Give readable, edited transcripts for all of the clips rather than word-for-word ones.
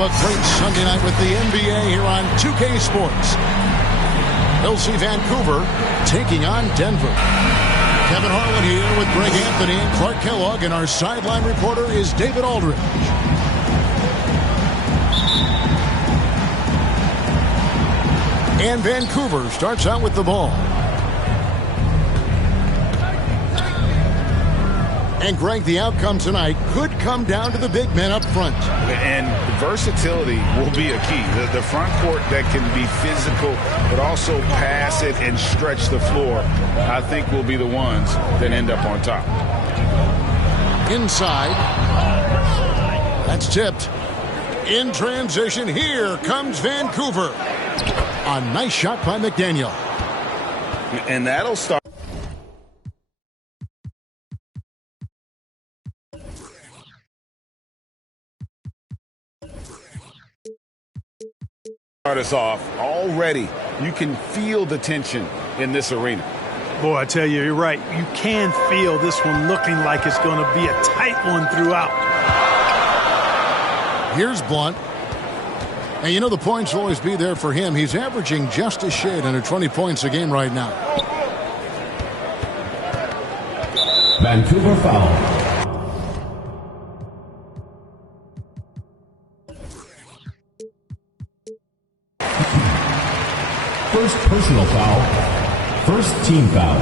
to a great Sunday night with the NBA here on 2K Sports. We'll see Vancouver taking on Denver. Kevin Harlan here with Greg Anthony and Clark Kellogg, and our sideline reporter is David Aldridge. And Vancouver starts out with the ball. And Greg, the outcome tonight could come down to the big men up front. And versatility will be a key. The front court that can be physical but also pass it and stretch the floor, I think will be the ones that end up on top. Inside. That's tipped. In transition, here comes Vancouver. A nice shot by McDaniel. And that'll start us off. Already, you can feel the tension in this arena. Boy, I tell you, you're right. You can feel this one looking like it's going to be a tight one throughout. Here's Blunt. And you know the points will always be there for him. He's averaging just a shade under 20 points a game right now. Vancouver foul. First personal foul. First team foul.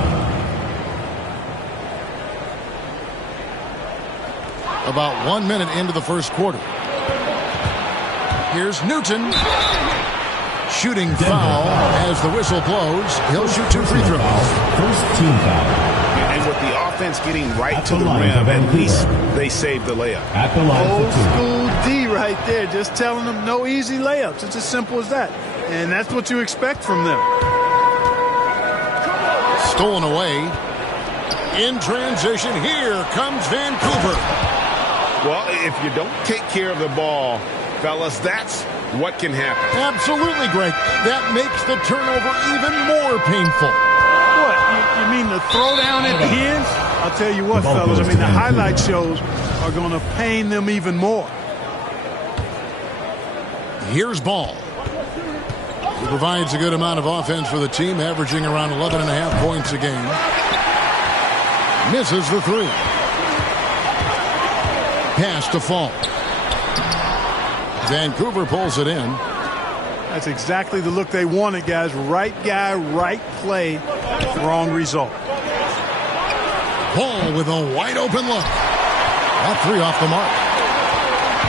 About 1 minute into the first quarter. Here's Newton. Shooting foul as the whistle blows. He'll shoot 2 free throws. First team foul. And with the offense getting right to the rim, at least they saved the layup. At the line Old for 2. school D right there. Just telling them no easy layups. It's as simple as that. And that's what you expect from them. Stolen away. In transition, here comes Vancouver. Well, if you don't take care of the ball, fellas, that's what can happen. Absolutely, Greg. That makes the turnover even more painful. What? You mean the throwdown at the end? I'll tell you what, fellas. I mean, the highlight shows are going to pain them even more. Here's Ball. He provides a good amount of offense for the team, averaging around 11.5 points a game. Misses the 3. Pass to Fall. Vancouver pulls it in. That's exactly the look they wanted, guys. Right guy, right play, wrong result. Ball with a wide open look. That 3 off the mark.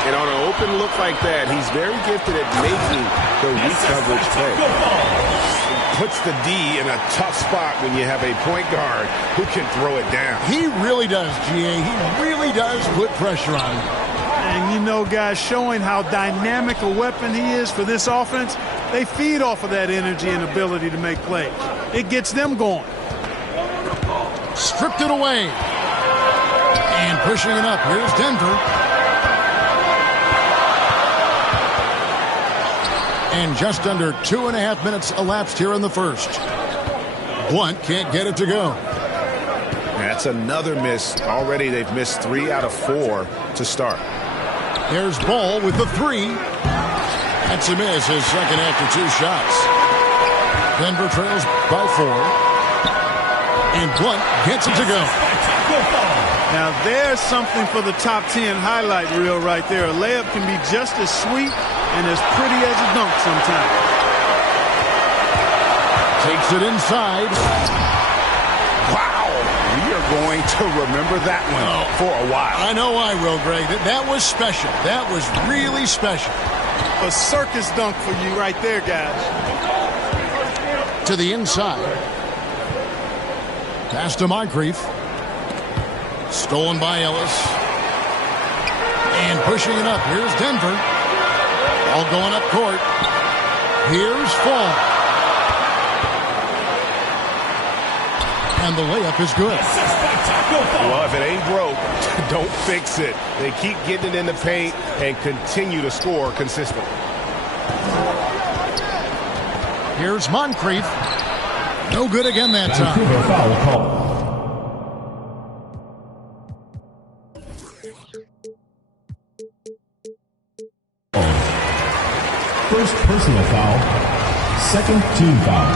And on an open look like that, he's very gifted at making the weak coverage play. Puts the D in a tough spot when you have a point guard who can throw it down. He really does, GA. He really does put pressure on him. And you know, guys, showing how dynamic a weapon he is for this offense, they feed off of that energy and ability to make plays. It gets them going. Stripped it away. And pushing it up. Here's Denver. And just under 2.5 minutes elapsed here in the first. Blunt can't get it to go. That's another miss. Already they've missed 3 out of 4 to start. There's Ball with the 3. That's a miss, his second after 2 shots. Denver trails by 4. And Blunt gets it to go. Now there's something for the top 10 highlight reel right there. A layup can be just as sweet and as pretty as a dunk sometimes. Takes it inside. Wow. We are going to remember that one for a while. I know I will, Greg. That was special. That was really special. A circus dunk for you right there, guys. To the inside. Pass to Moncrief. Stolen by Ellis. And pushing it up. Here's Denver. All going up court. Here's Fall. And the layup is good. Well, if it ain't broke, don't fix it. They keep getting it in the paint and continue to score consistently. Here's Moncrief. No good again that time. Vancouver foul call. First personal foul. Second team foul.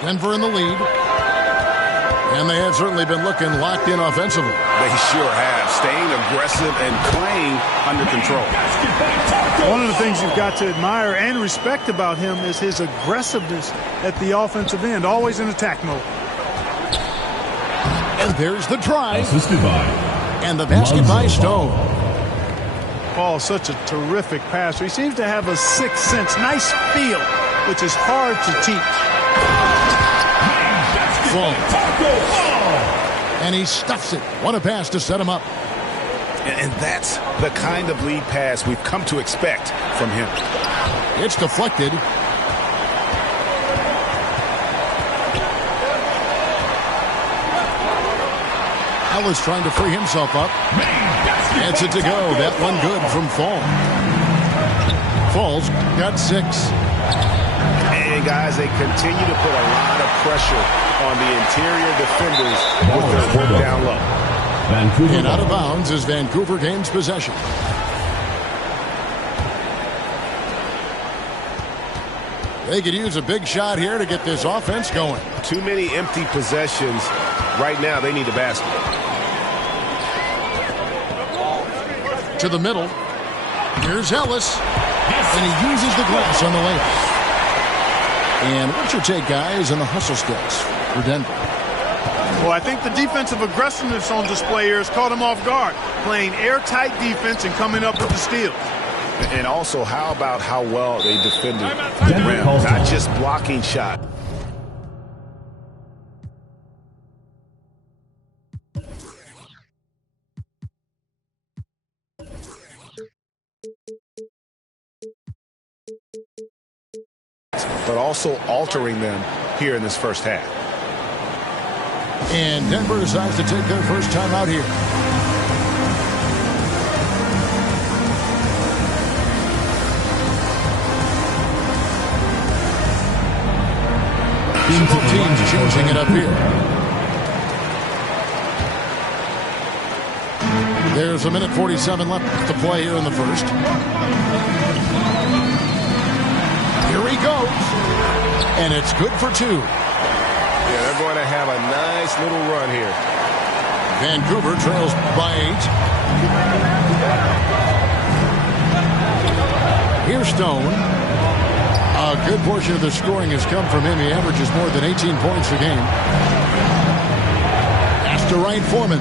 Denver in the lead. And they have certainly been looking locked in offensively. They sure have. Staying aggressive and playing under control. One of the things you've got to admire and respect about him is his aggressiveness at the offensive end, always in attack mode. And there's the drive. Assisted by. And the basket by Stone. Paul, such a terrific passer. He seems to have a sixth sense, nice feel, which is hard to teach. And he stuffs it. What a pass to set him up. And that's the kind of lead pass we've come to expect from him. It's deflected. Ellis trying to free himself up. Gets it to go. That one good from Fall. Fall's got 6. And guys, they continue to put a lot of pressure on the interior defenders with their work down low. Vancouver. And out of bounds as Vancouver gains possession. They could use a big shot here to get this offense going. Too many empty possessions. Right now, they need the basket. To the middle. Here's Ellis. And he uses the glass on the layup. And what's your take, guys, on the hustle skills for Denver? Well, I think the defensive aggressiveness on display here has caught him off guard, playing airtight defense and coming up with the steals. And also, how about how well they defended the rim, not just blocking shot. But also altering them here in this first half. And Denver decides to take their first time out here. Both teams changing it up here. There's a minute 47 left to play here in the first. Here he goes. And it's good for 2. Yeah, they're going to have a nice little run here. Vancouver trails by 8. Here's Stone. A good portion of the scoring has come from him. He averages more than 18 points a game. Pass to right Foreman.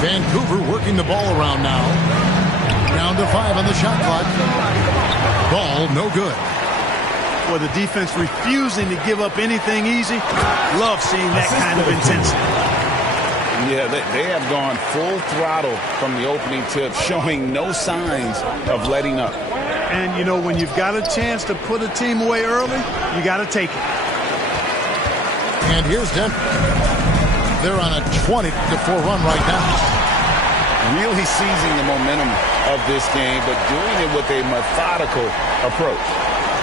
Vancouver working the ball around now. Down to 5 on the shot clock. Ball no good. Well, the defense refusing to give up anything easy. Love seeing that kind of intensity. Yeah, they have gone full throttle from the opening tip, showing no signs of letting up. And, you know, when you've got a chance to put a team away early, you got to take it. And here's Denver. They're on a 20-4 run right now. Really seizing the momentum of this game, but doing it with a methodical approach.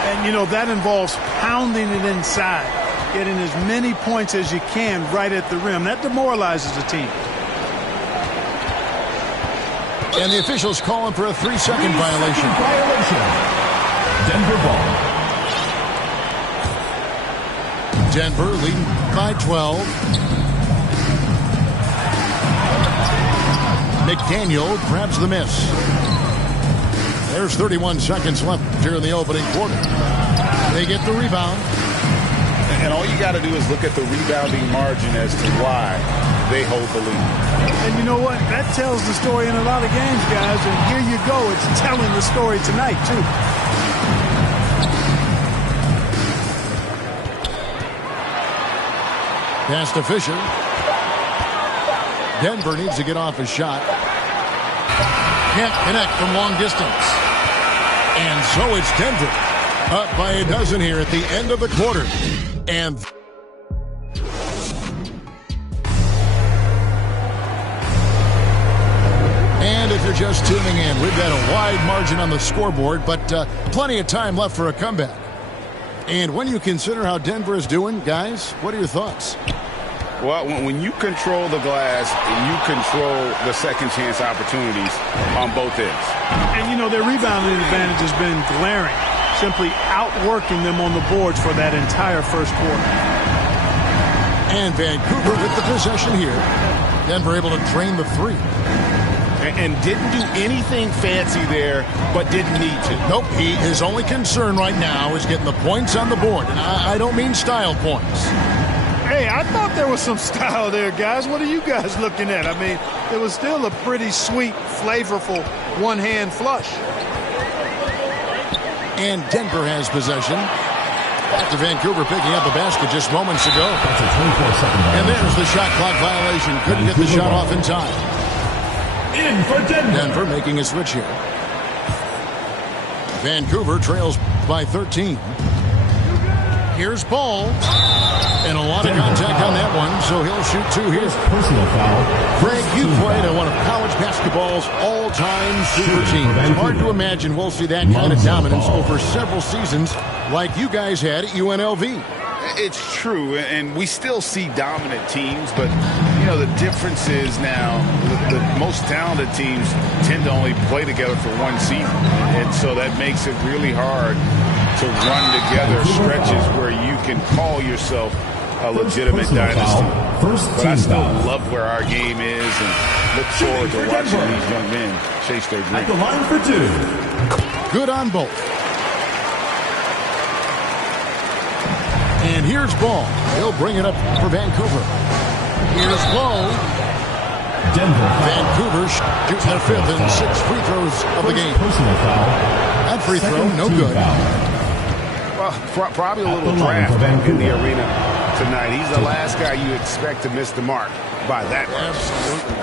And, you know, that involves pounding it inside, getting as many points as you can right at the rim. That demoralizes a team. And the officials calling for a 3-second violation. Denver ball. Denver leading by 12. McDaniel grabs the miss. There's 31 seconds left here in the opening quarter. They get the rebound. And all you got to do is look at the rebounding margin as to why they hold the lead. And you know what? That tells the story in a lot of games, guys. And here you go. It's telling the story tonight, too. Pass to Fisher. Denver needs to get off his shot. Can't connect from long distance. And so it's Denver up by a dozen here at the end of the quarter. And if you're just tuning in, we've got a wide margin on the scoreboard, but plenty of time left for a comeback. And when you consider how Denver is doing, guys, what are your thoughts? Well, when you control the glass, you control the second chance opportunities on both ends. And, you know, their rebounding advantage has been glaring, simply outworking them on the boards for that entire first quarter. And Vancouver with the possession here. Denver able to drain the three. And didn't do anything fancy there, but didn't need to. Nope, his only concern right now is getting the points on the board. And I don't mean style points. Hey, I thought there was some style there, guys. What are you guys looking at? I mean, it was still a pretty sweet, flavorful one-hand flush. And Denver has possession. Back to Vancouver picking up a basket just moments ago. That's a 24-second violation. And there's the shot clock violation. Couldn't get the shot off in time. In for Denver. Denver making a switch here. Vancouver trails by 13. Here's Ball. And a lot of contact on that one, so he'll shoot two here. Personal foul. Greg, you played at one of college basketball's all-time super teams. It's hard to imagine we'll see that kind of dominance over several seasons like you guys had at UNLV. It's true, and we still see dominant teams, but, you know, the difference is now the most talented teams tend to only play together for one season, and so that makes it really hard to run together stretches where you can call yourself a legitimate dynasty. But I still love where our game is and look forward to watching these young men chase their dreams. At the line for two. Good on both. And here's Ball. He'll bring it up for Vancouver. Here's Ball. Denver. Vancouver shoots their fifth and 6 free throws of the game. Personal foul. That free throw, no good. Well, probably a little draft in the arena tonight. He's the last guy you expect to miss the mark by that much. Absolutely.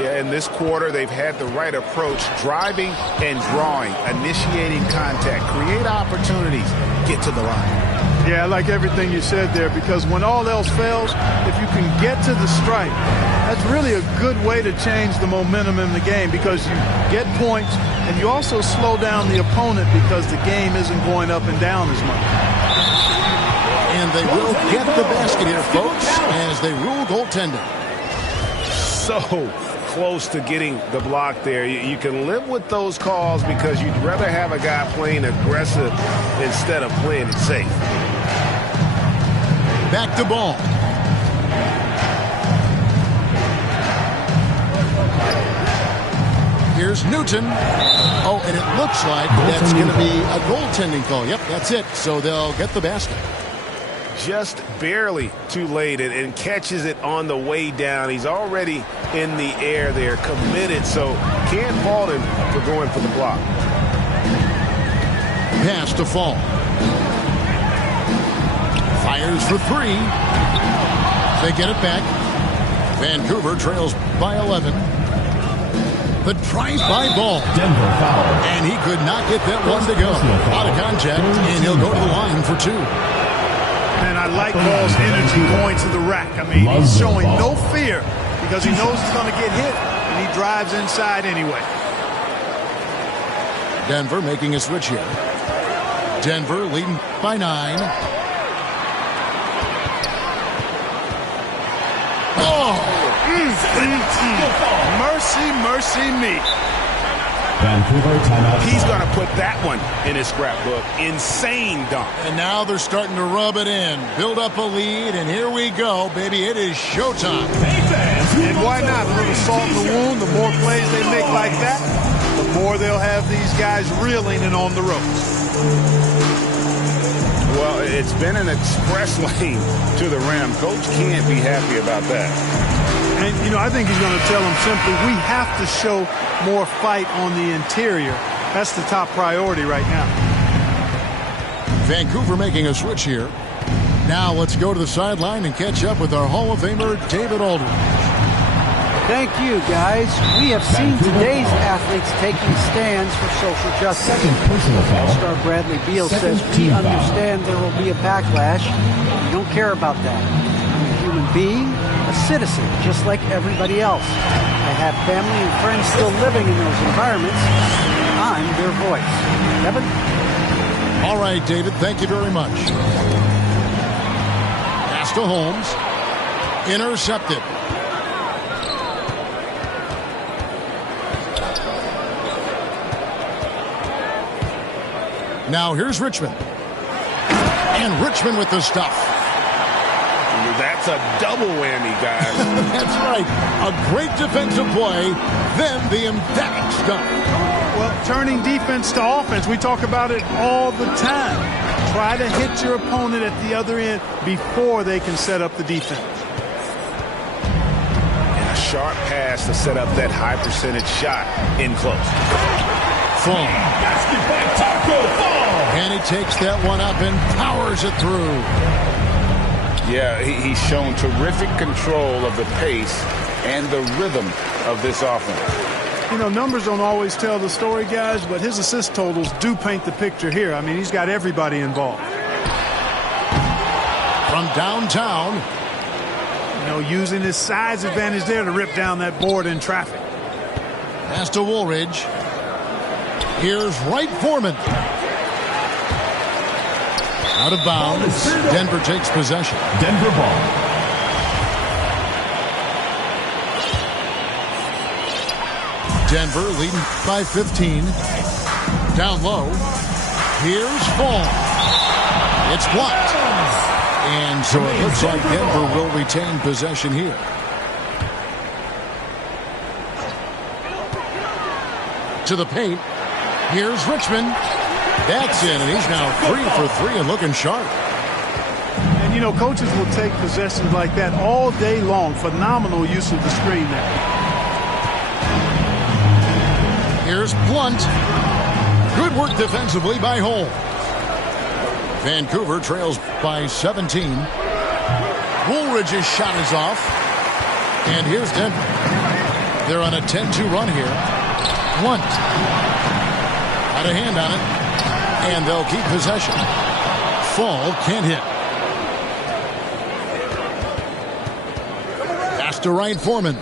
Yeah, in this quarter, they've had the right approach, driving and drawing, initiating contact, create opportunities, get to the line. Yeah, I like everything you said there, because when all else fails, if you can get to the stripe, that's really a good way to change the momentum in the game, because you get points and you also slow down the opponent because the game isn't going up and down as much. And they will get the basket here, folks, as they rule goaltending. So close to getting the block there. You can live with those calls because you'd rather have a guy playing aggressive instead of playing it safe. Back to Ball. Here's Newton. Oh, and it looks like that's going to be a goaltending call. Yep, that's it. So they'll get the basket. Just barely too late and catches it on the way down. He's already in the air there, committed, so can't fault him for going for the block. Pass to Fall. Fires for three. They get it back. Vancouver trails by 11. The drive-by Ball. Denver foul. And he could not get that one to go. A lot of contact, and he'll go to the line for two. And I like Ball's energy going to the rack. I mean, he's showing no fear because he knows he's going to get hit, and he drives inside anyway. Denver making a switch here. Denver leading by 9. Oh! Mercy, mercy me. Vancouver timeout. He's going to put that one in his scrapbook. Insane dunk. And now they're starting to rub it in. Build up a lead, and here we go, baby. It is showtime. And why not? A little salt in the wound. The more plays they make like that, the more they'll have these guys reeling and on the ropes. Well, it's been an express lane to the rim. Coach can't be happy about that. And, you know, I think he's going to tell them simply, we have to show more fight on the interior. That's the top priority right now. Vancouver making a switch here. Now let's go to the sideline and catch up with our Hall of Famer, David Aldridge. Thank you, guys. We have seen today's athletes taking stands for social justice. All-Star Bradley Beal says, we understand there will be a backlash. We don't care about that. I'm a human being, a citizen, just like everybody else. I have family and friends still living in those environments. I'm their voice. Kevin? All right, David, thank you very much. Pass to Holmes. Intercepted. Now here's Richmond. And Richmond with the stuff. That's a double whammy, guys. That's right. A great defensive play, then the emphatic stuff. Well, turning defense to offense, we talk about it all the time. Try to hit your opponent at the other end before they can set up the defense. And a sharp pass to set up that high percentage shot in close. Fall. And he takes that one up and powers it through. Yeah, he's shown terrific control of the pace and the rhythm of this offense. You know, numbers don't always tell the story, guys, but his assist totals do paint the picture here. I mean, he's got everybody involved. From downtown. You know, using his size advantage there to rip down that board in traffic. Pass to Woolridge. Here's Wright Foreman. Out of bounds. Denver takes possession. Denver ball. Denver leading by 15. Down low. Here's Fall. It's blocked. And so it looks like Denver will retain possession here. To the paint. Here's Richmond. That's in, and he's now 3 for 3 and looking sharp. And, you know, coaches will take possessions like that all day long. Phenomenal use of the screen there. Here's Blunt. Good work defensively by Holmes. Vancouver trails by 17. Woolridge's shot is off. And here's Denver. They're on a 10-2 run here. Blunt. Got a hand on it. And they'll keep possession. Fall can't hit. Pass to Wright Foreman.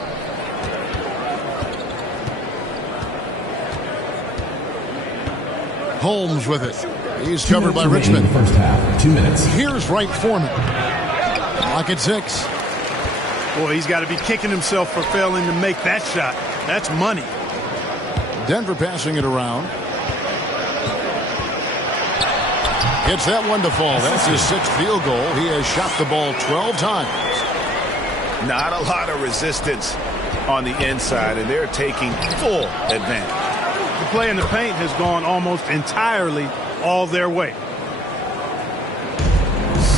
Holmes with it. He's covered by Richmond. First half, 2 minutes. Here's Wright Foreman. Clock at 6. Boy, he's got to be kicking himself for failing to make that shot. That's money. Denver passing it around. Gets that one to fall. That's his 6th field goal. He has shot the ball 12 times. Not a lot of resistance on the inside, and they're taking full advantage. The play in the paint has gone almost entirely all their way.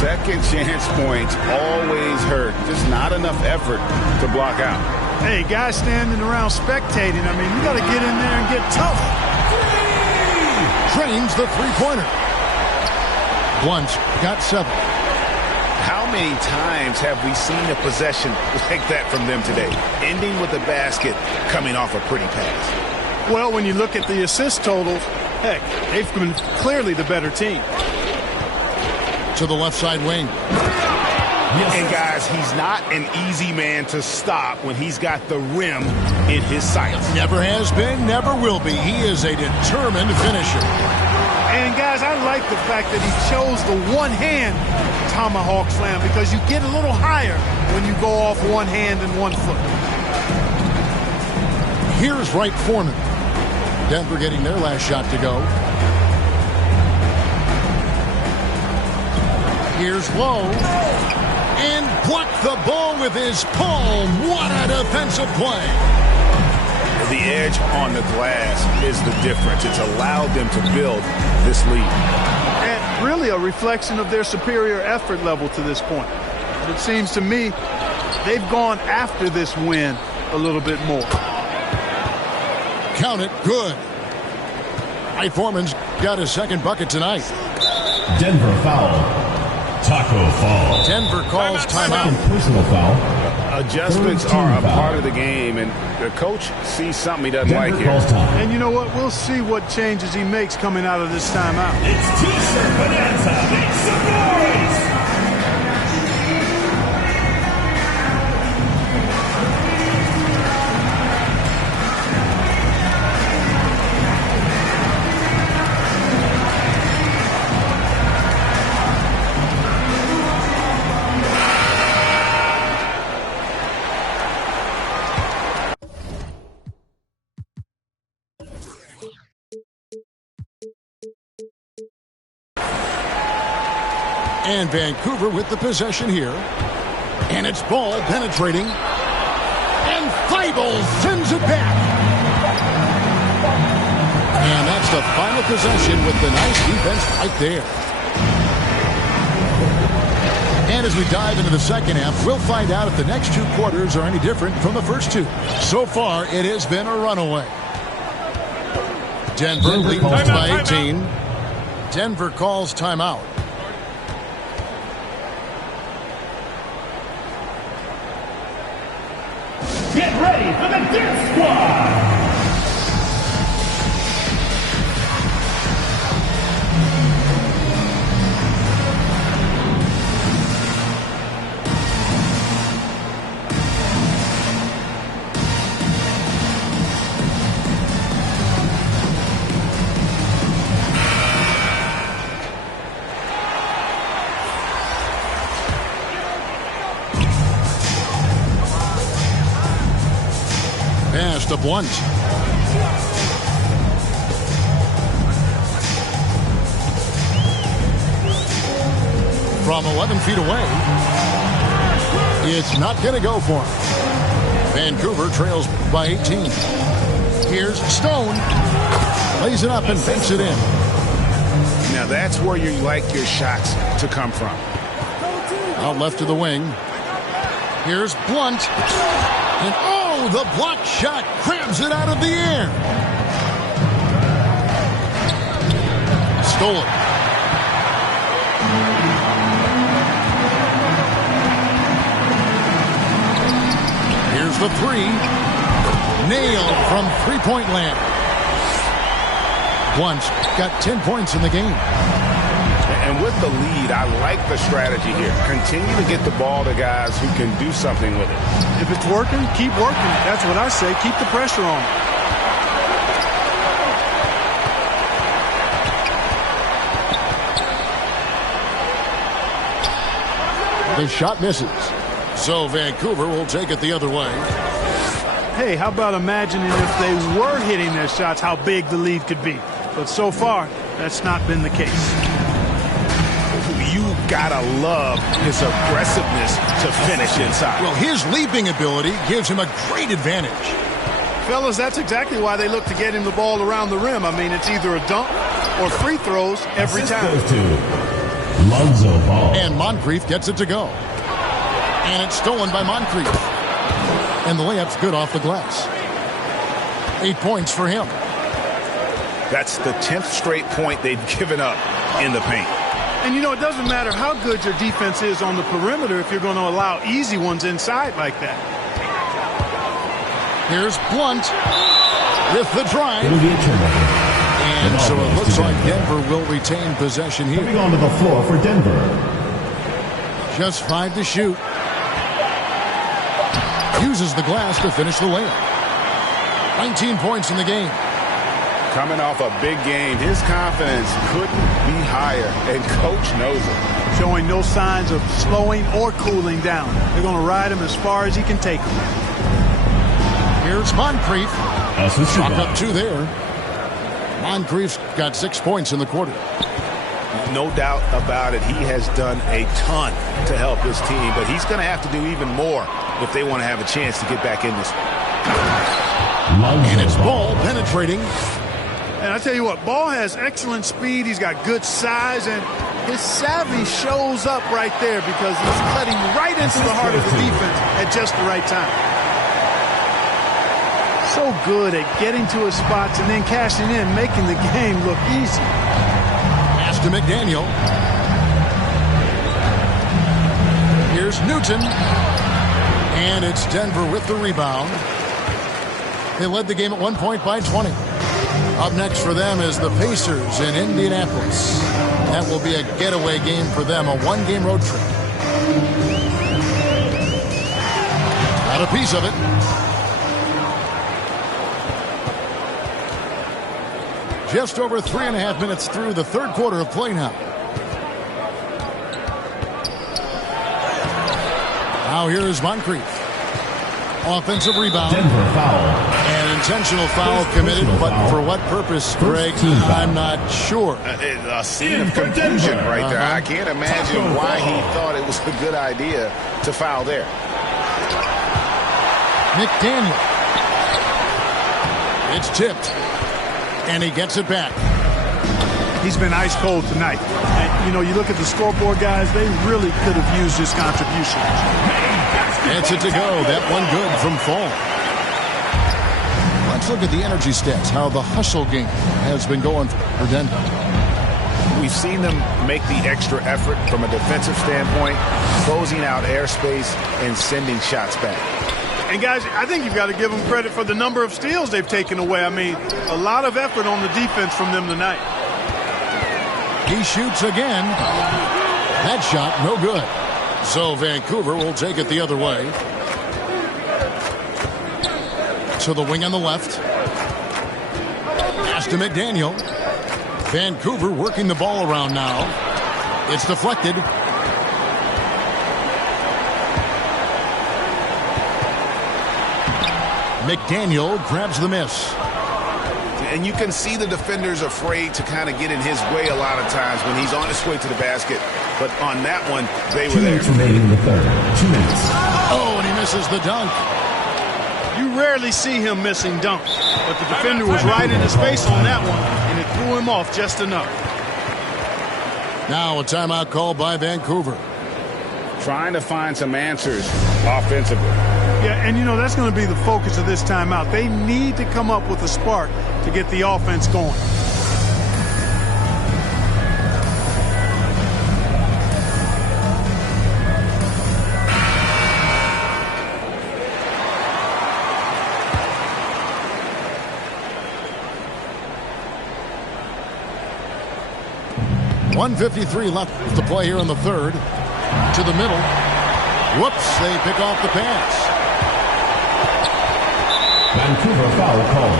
Second chance points always hurt. Just not enough effort to block out. Hey, guys standing around spectating. I mean, you got to get in there and get tough. Drains the three-pointer. Blunt's got 7. How many times have we seen a possession like that from them today? Ending with a basket, coming off a pretty pass. Well, when you look at the assist totals, heck, they've been clearly the better team. To the left side wing. And guys, he's not an easy man to stop when he's got the rim in his sights. Never has been, never will be. He is a determined finisher. And guys, I like the fact that he chose the one-hand tomahawk slam because you get a little higher when you go off one hand and 1 foot. Here's Wright Foreman. Denver getting their last shot to go. Here's Lowe. And blocked the ball with his palm. What a defensive play. The edge on the glass is the difference. It's allowed them to build this lead. And really a reflection of their superior effort level to this point. But it seems to me they've gone after this win a little bit more. Count it. Good. Wright Foreman's got his 2nd bucket tonight. Denver foul. Taco Fall. Denver calls timeout. Personal foul. Adjustments are a part of the game, and the coach sees something he doesn't Denver like here. calls time. And you know what? We'll see what changes he makes coming out of this timeout. It's T-shirt bonanza. Make some noise. And Vancouver with the possession here. And it's ball penetrating. And Thibault sends it back. And that's the final possession with the nice defense right there. And as we dive into the second half, we'll find out if the next two quarters are any different from the first two. So far, it has been a runaway. Denver leads by 18. Denver calls timeout. Get ready for the Death Squad! Pass to Blunt. From 11 feet away. It's not going to go for him. Vancouver trails by 18. Here's Stone. Lays it up and banks it in. Now that's where you like your shots to come from. Out left to the wing. Here's Blunt. And oh, the block shot grabs it out of the air. Stole it. Here's the three. Nailed from three-point land. Blunt's got 10 points in the game. And with the lead, I like the strategy here. Continue to get the ball to guys who can do something with it. If it's working, keep working. That's what I say. Keep the pressure on. The shot misses. So Vancouver will take it the other way. Hey, how about imagining if they were hitting their shots, how big the lead could be. But so far, that's not been the case. You gotta love his aggressiveness to finish inside. Well, his leaping ability gives him a great advantage. Fellas, that's exactly why they look to get him the ball around the rim. I mean, it's either a dunk or free throws every time. Goes to Lonzo Ball. And Moncrief gets it to go. And it's stolen by Moncrief. And the layup's good off the glass. 8 points for him. That's the 10th straight point they've given up in the paint. And, you know, it doesn't matter how good your defense is on the perimeter if you're going to allow easy ones inside like that. Here's Blunt with the drive. It'll be a turnover. And so it looks like Denver will retain possession here. Coming onto the floor for Denver. Just 5 to shoot. Uses the glass to finish the layup. 19 points in the game. Coming off a big game, his confidence couldn't be higher, and coach knows it. Showing no signs of slowing or cooling down. They're going to ride him as far as he can take him. Here's Moncrief. Chalk up 2 there. Moncrief's got 6 points in the quarter. No doubt about it, he has done a ton to help his team, but he's going to have to do even more if they want to have a chance to get back in this. And it's Ball penetrating. And I tell you what, Ball has excellent speed. He's got good size, and his savvy shows up right there because he's cutting right into the heart of the defense at just the right time. So good at getting to his spots and then cashing in, making the game look easy. Pass to McDaniel. Here's Newton. And it's Denver with the rebound. They led the game at 1 point by 20. Up next for them is the Pacers in Indianapolis. That will be a getaway game for them, a 1-game road trip. Got a piece of it. Just over 3.5 minutes through the third quarter of play now. Now here is Moncrief. Offensive rebound. Denver foul. And Intentional foul committed, but for what purpose, Greg? I'm not sure. A scene of confusion right there. I can't imagine why he thought it was a good idea to foul there. McDaniel. It's tipped. And he gets it back. He's been ice cold tonight. And, you know, you look at the scoreboard, guys, they really could have used his contribution. It's it to go. That one good from Fall. Let's look at the energy stats, how the hustle game has been going for Denver. We've seen them make the extra effort from a defensive standpoint, closing out airspace and sending shots back. And, guys, I think you've got to give them credit for the number of steals they've taken away. I mean, a lot of effort on the defense from them tonight. He shoots again. That shot, no good. So Vancouver will take it the other way. To the wing on the left. Pass to McDaniel. Vancouver working the ball around now. It's deflected. McDaniel grabs the miss. And you can see the defenders afraid to kind of get in his way a lot of times when he's on his way to the basket. But on that one, they were there. 2 minutes remaining in the third. 2 minutes. Oh, and he misses the dunk. You rarely see him missing dunks. But the defender was right in his face on that one, and it threw him off just enough. Now a timeout called by Vancouver. Trying to find some answers offensively. Yeah, and, you know, that's going to be the focus of this timeout. They need to come up with a spark to get the offense going. .153 left to play here in the third. To the middle. Whoops, they pick off the pass. Vancouver foul called.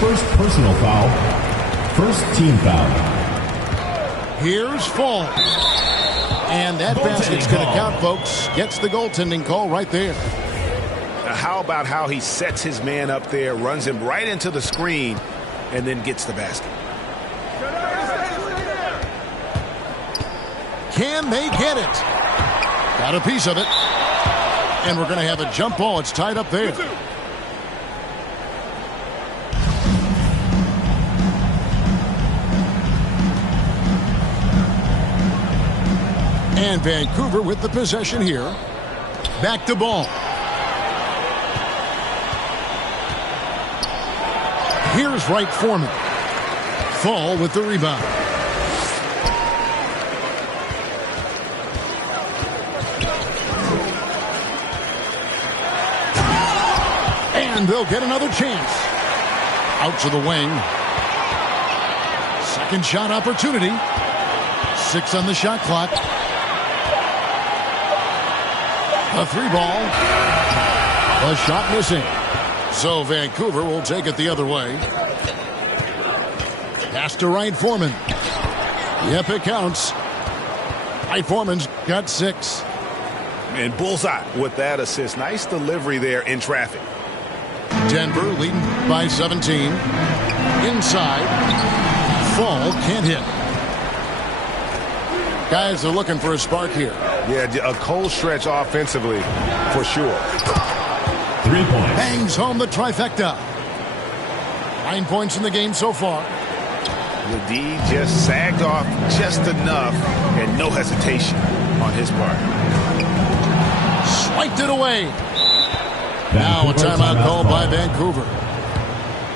First personal foul. First team foul. Here's Fall. And that basket's going to count, folks. Gets the goaltending call right there. Now, how about how he sets his man up there, runs him right into the screen, and then gets the basket? Can they get it? Got a piece of it. And we're going to have a jump ball. It's tied up there. And Vancouver with the possession here. Back to ball. Here's Wright Foreman. Fall with the rebound. And they'll get another chance. Out to the wing. Second shot opportunity. 6 on the shot clock. A 3-ball. A shot missing. So Vancouver will take it the other way. Pass to Wright Foreman. Yep, it counts. Wright Foreman's got 6. And bullseye with that assist. Nice delivery there in traffic. Denver leading by 17. Inside. Fall can't hit. Guys are looking for a spark here. Yeah, a cold stretch offensively for sure. 3 points. Bangs home the trifecta. 9 points in the game so far. The D just sagged off just enough and no hesitation on his part. Swiped it away. Now a timeout called by Vancouver.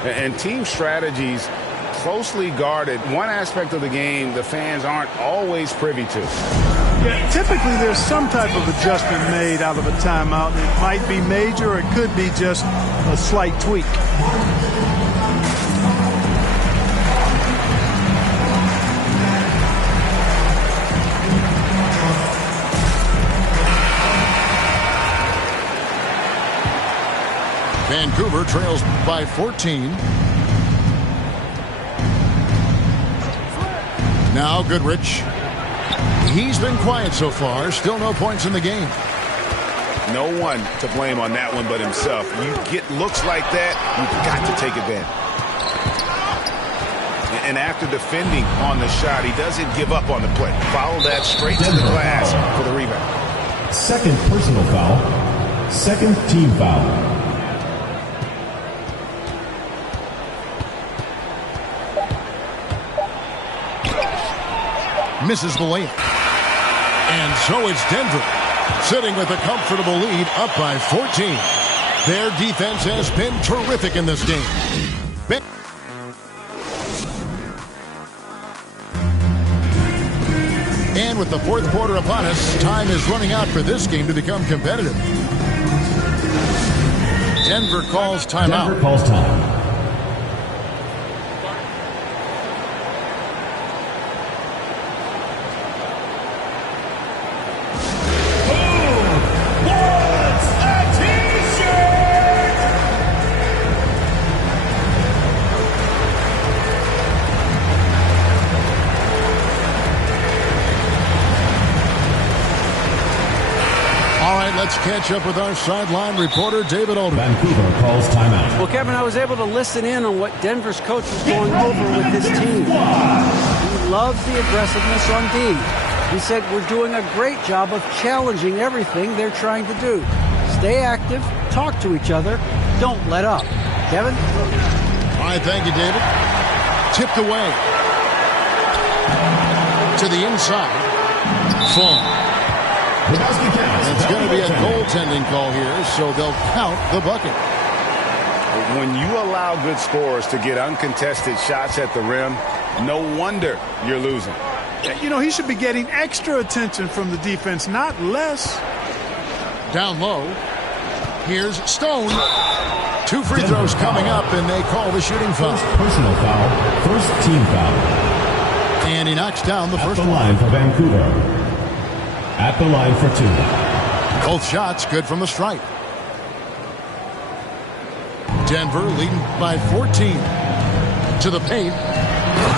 And team strategies closely guarded. One aspect of the game the fans aren't always privy to. Yeah, typically there's some type of adjustment made out of a timeout. It might be major or it could be just a slight tweak. Vancouver trails by 14. Now Goodrich. He's been quiet so far. Still no points in the game. No one to blame on that one but himself. You get looks like that, you've got to take advantage. And after defending on the shot, he doesn't give up on the play. Follow that straight to the glass for the rebound. Second personal foul. Second team foul. Misses the layup. And so it's Denver, sitting with a comfortable lead, up by 14. Their defense has been terrific in this game. And with the fourth quarter upon us, time is running out for this game to become competitive. Denver calls timeout. Denver calls time. Let's catch up with our sideline reporter, David Aldridge. Vancouver calls timeout. Well, Kevin, I was able to listen in on what Denver's coach was going over with his team. He loves the aggressiveness on D. He said, we're doing a great job of challenging everything they're trying to do. Stay active, talk to each other, don't let up. Kevin? All right, thank you, David. Tipped away. To the inside. Full. It's going to be a goaltending call here, so they'll count the bucket. When you allow good scorers to get uncontested shots at the rim, no wonder you're losing. You know, he should be getting extra attention from the defense, not less. Down low. Here's Stone. 2 free throws coming up, and they call the shooting foul. First personal foul, first team foul. And he knocks down the first one. At the line for Vancouver. At the line for 2. Both shots good from the stripe. Denver leading by 14. To the paint.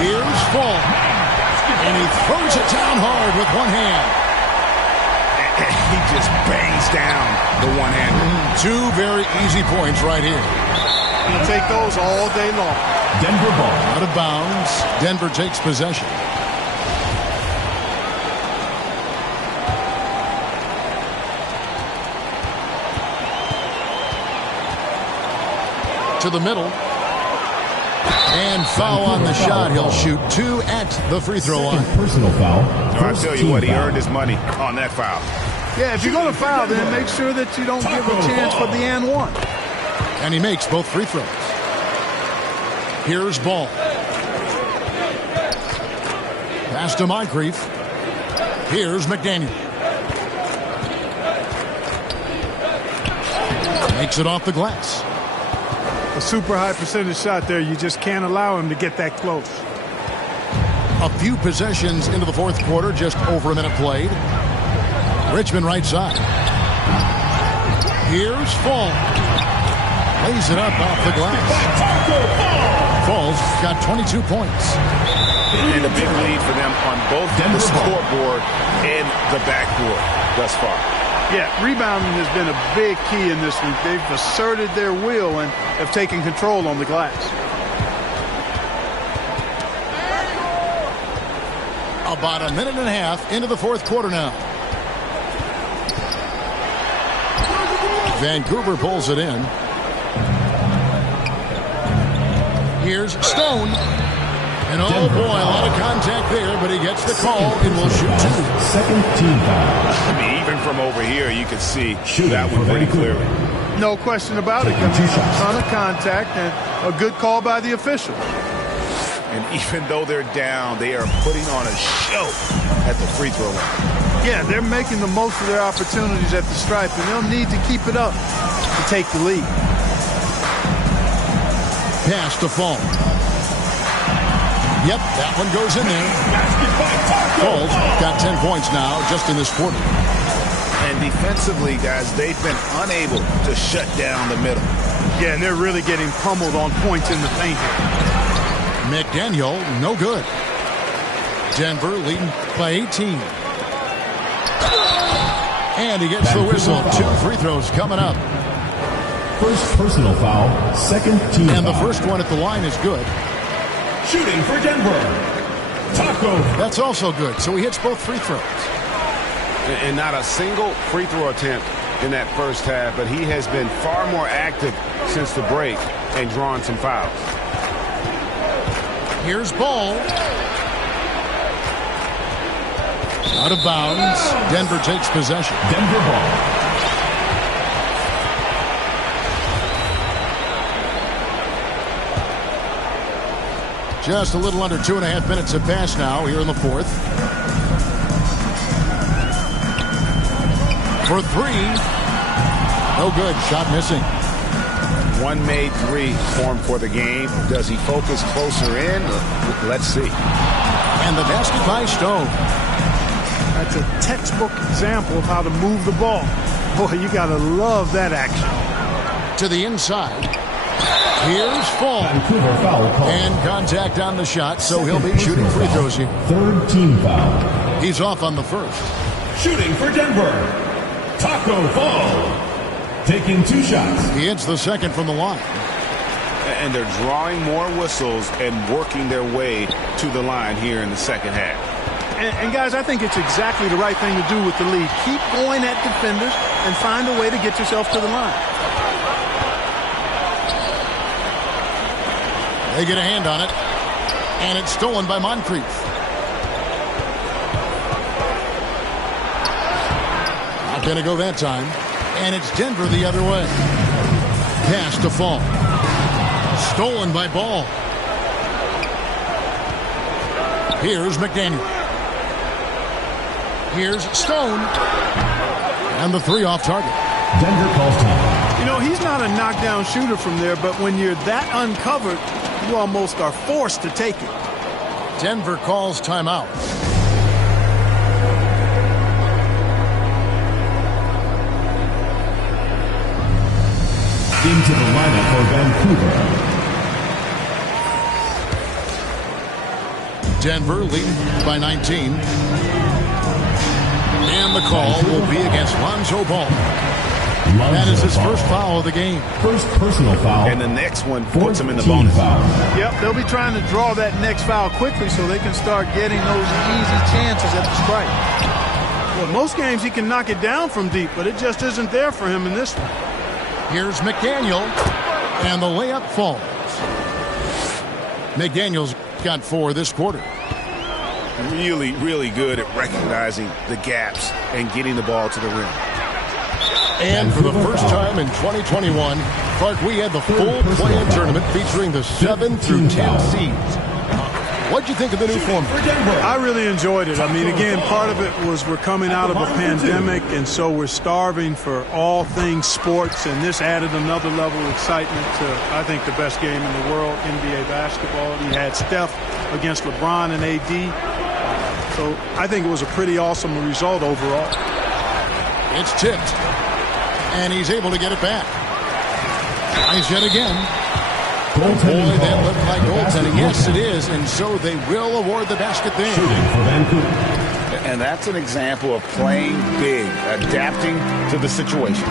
Here's Fall. And he throws it down hard with one hand. He just bangs down the one-hander. 2 very easy points right here. He'll take those all day long. Denver ball. Out of bounds. Denver takes possession. To the middle. And foul on the shot. He'll shoot 2 at the free throw line. Personal foul. I'll tell you what, he earned his money on that foul. Yeah, if you're going to foul, then make sure that you don't give a chance for the and one. And he makes both free throws. Here's Ball. Pass to Moncrief. Here's McDaniel. Makes it off the glass. A super high percentage shot there. You just can't allow him to get that close. A few possessions into the fourth quarter, just over a minute played. Richmond right side. Here's Fall. Lays it up off the glass. Fall's got 22 points. And a big lead for them on both the scoreboard and the backboard thus far. Yeah, rebounding has been a big key in this one. They've asserted their will and have taken control on the glass. About a minute and a half into the fourth quarter now. Vancouver pulls it in. Here's Stone. And oh boy, a lot of contact there, but he gets the call and will shoot 2. Second team foul. I mean, even from over here, you can see that one pretty clearly. No question about it. A ton of contact and a good call by the official. And even though they're down, they are putting on a show at the free throw line. Yeah, they're making the most of their opportunities at the stripe, and they'll need to keep it up to take the lead. Pass to Fall. Yep, that one goes in there. Fall's got 10 points now just in this quarter. And defensively, guys, they've been unable to shut down the middle. Yeah, and they're really getting pummeled on points in the paint here. McDaniel, no good. Denver leading by 18. And he gets the whistle. 2 free throws coming up. First personal foul, second team And the foul. first one at the line is good. Shooting for Denver, Taco. That's also good. So he hits both free throws. And not a single free throw attempt in that first half, but he has been far more active since the break and drawing some fouls. Here's Ball. Out of bounds. Denver takes possession. Denver ball. Just a little under 2.5 minutes have passed now here in the fourth. For 3. No good. Shot missing. One made 3 formed for the game. Does he focus closer in? Let's see. And the basket by Stone. That's a textbook example of how to move the ball. Boy, you got to love that action. To the inside. Here's Fall. Vancouver foul call. And contact on the shot, so he'll be shooting free throws here. Third team foul. He's off on the first. Shooting for Denver, Taco Fall. Taking 2 shots. He hits the second from the line. And they're drawing more whistles and working their way to the line here in the second half. And guys, I think it's exactly the right thing to do with the lead. Keep going at defenders and find a way to get yourself to the line. They get a hand on it. And it's stolen by Moncrief. Not going to go that time. And it's Denver the other way. Pass to Fall. Stolen by Ball. Here's McDaniel. Here's Stone. And the 3 off target. Denver calls time. You know, he's not a knockdown shooter from there, but when you're that uncovered, you almost are forced to take it. Denver calls timeout. Into the lineup for Vancouver. Denver leading by 19. And the call will be against Lonzo Ball. That is his first foul of the game. First personal foul. And the next one puts him in the team bonus. foul. Yep, they'll be trying to draw that next foul quickly so they can start getting those easy chances at the strike. Well, most games he can knock it down from deep, but it just isn't there for him in this one. Here's McDaniel. And the layup falls. McDaniel's got 4 this quarter. Really, really good at recognizing the gaps and getting the ball to the rim. And for the first time in 2021, Clark, we had the full play-in tournament featuring the 7 through 10 seeds. What'd you think of the new format? I really enjoyed it. I mean, again, part of it was we're coming out of a pandemic, and so we're starving for all things sports, and this added another level of excitement to, I think, the best game in the world, NBA basketball. You had Steph against LeBron and AD. So I think it was a pretty awesome result overall. It's tipped. And he's able to get it back. Nice yet again. Boy, that looked like goaltending. Yes, it is. And so they will award the basket there. Shooting for Vancouver. And that's an example of playing big, adapting to the situation.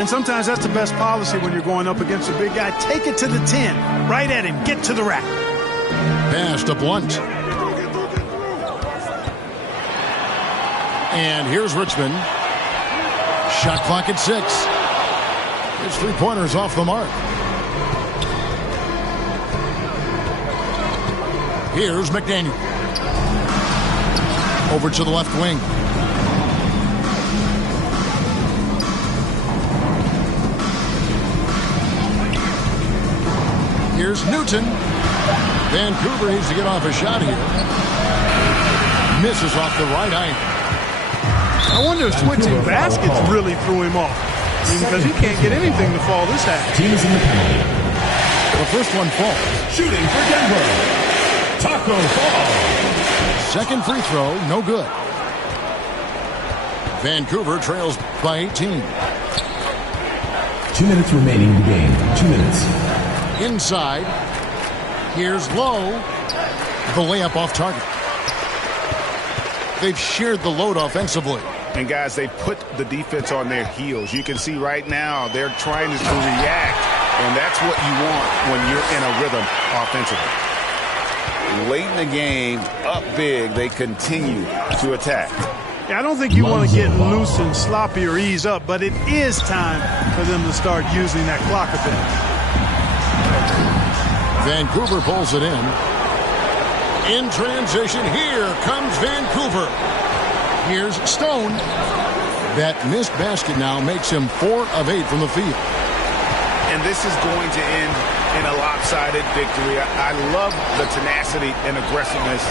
And sometimes that's the best policy when you're going up against a big guy. Take it to the 10. Right at him. Get to the rack. Pass to Blunt. And here's Richmond. Shot clock at 6. His 3-pointers off the mark. Here's McDaniel. Over to the left wing. Here's Newton. Vancouver needs to get off a shot here. Misses off the right eye. I wonder if switching baskets really threw him off. I mean, because he can't get anything to fall this half. Teams in the penalty. The first one falls. Shooting for Denver. Taco Fall. Second free throw, no good. Vancouver trails by 18. 2 minutes remaining in the game. 2 minutes. Inside. Here's Lowe. The layup off target. They've shared the load offensively. And, guys, they put the defense on their heels. You can see right now they're trying to react, and that's what you want when you're in a rhythm offensively. Late in the game, up big, they continue to attack. Yeah, I don't think you want to get loose and sloppy or ease up, but it is time for them to start using that clock a bit. Vancouver pulls it in. In transition, here comes Vancouver. Here's Stone. That missed basket now makes him 4 of 8 from the field. And this is going to end in a lopsided victory. I love the tenacity and aggressiveness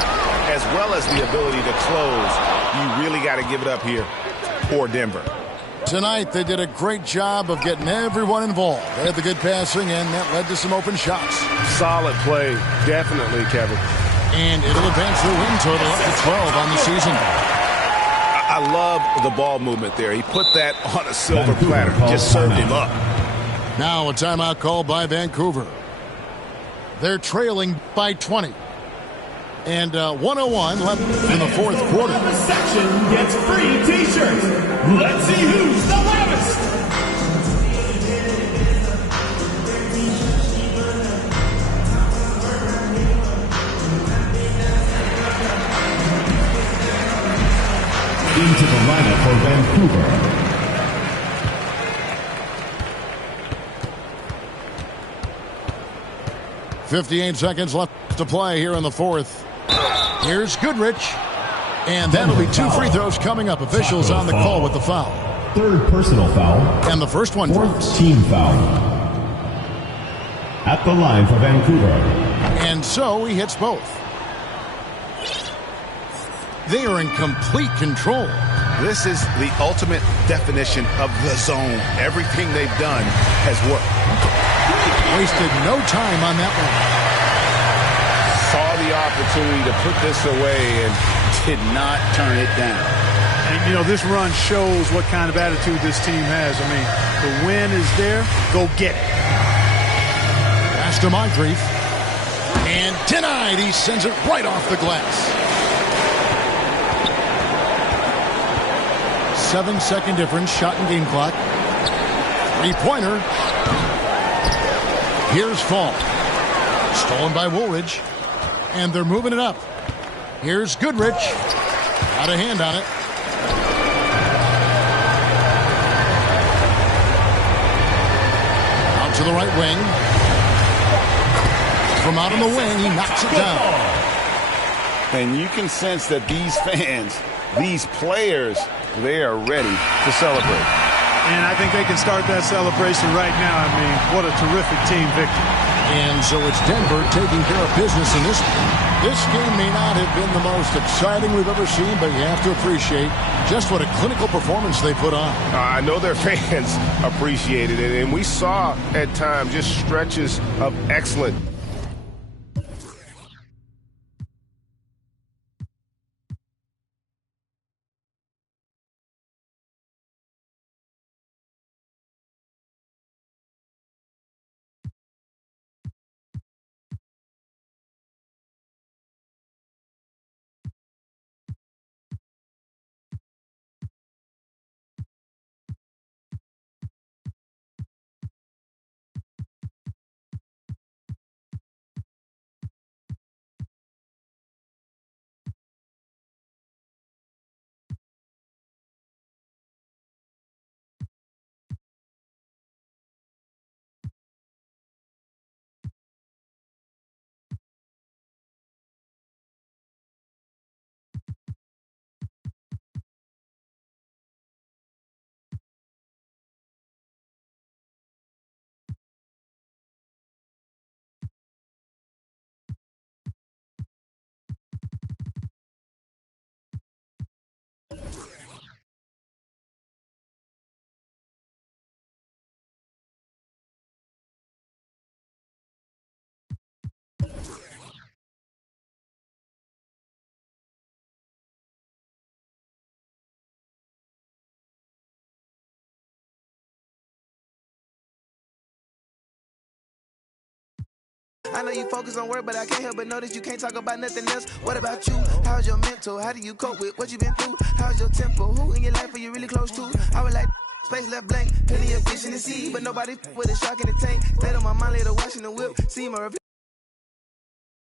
as well as the ability to close. You really got to give it up here for Denver. Tonight, they did a great job of getting everyone involved. They had the good passing, and that led to some open shots. Solid play, definitely, Kevin. And it'll advance the win total up to 12 on the season. I love the ball movement there. He put that on a silver platter, just served him up. Now a timeout call by Vancouver. They're trailing by 20. And 101 left in the fourth quarter. The section gets free T-shirts. Let's see who's the loudest. Into the lineup for Vancouver. .58 seconds left to play here in the fourth. Here's Goodrich. And that'll be 2 free throws coming up. Officials on the call with the foul. Third personal foul. And the first one drops. Team foul. At the line for Vancouver. And so he hits both. They are in complete control. This is the ultimate definition of the zone. Everything they've done has worked. Wasted no time on that one. Saw the opportunity to put this away and did not turn it down. And, you know, this run shows what kind of attitude this team has. I mean, the win is there. Go get it. Pass to Moncrief. And denied. He sends it right off the glass. 7-second difference. Shot and game clock. 3-pointer. Here's Fall. Stolen by Woolridge. And they're moving it up. Here's Goodrich. Got a hand on it. Out to the right wing. From out on the wing, he knocks it down. And you can sense that these fans, these players, they are ready to celebrate. And I think they can start that celebration right now. I mean, what a terrific team victory. And so it's Denver taking care of business in this. This game may not have been the most exciting we've ever seen, but you have to appreciate just what a clinical performance they put on. I know their fans appreciated it, and we saw at times just stretches of excellent I know you focus on work, but I can't help but notice you can't talk about nothing else. What about you? How's your mental? How do you cope with what you been through? How's your tempo? Who in your life are you really close to? I would like space left blank, plenty of fish in the sea, but nobody with a shark in the tank. Stayed on my mind later watching the whip, see my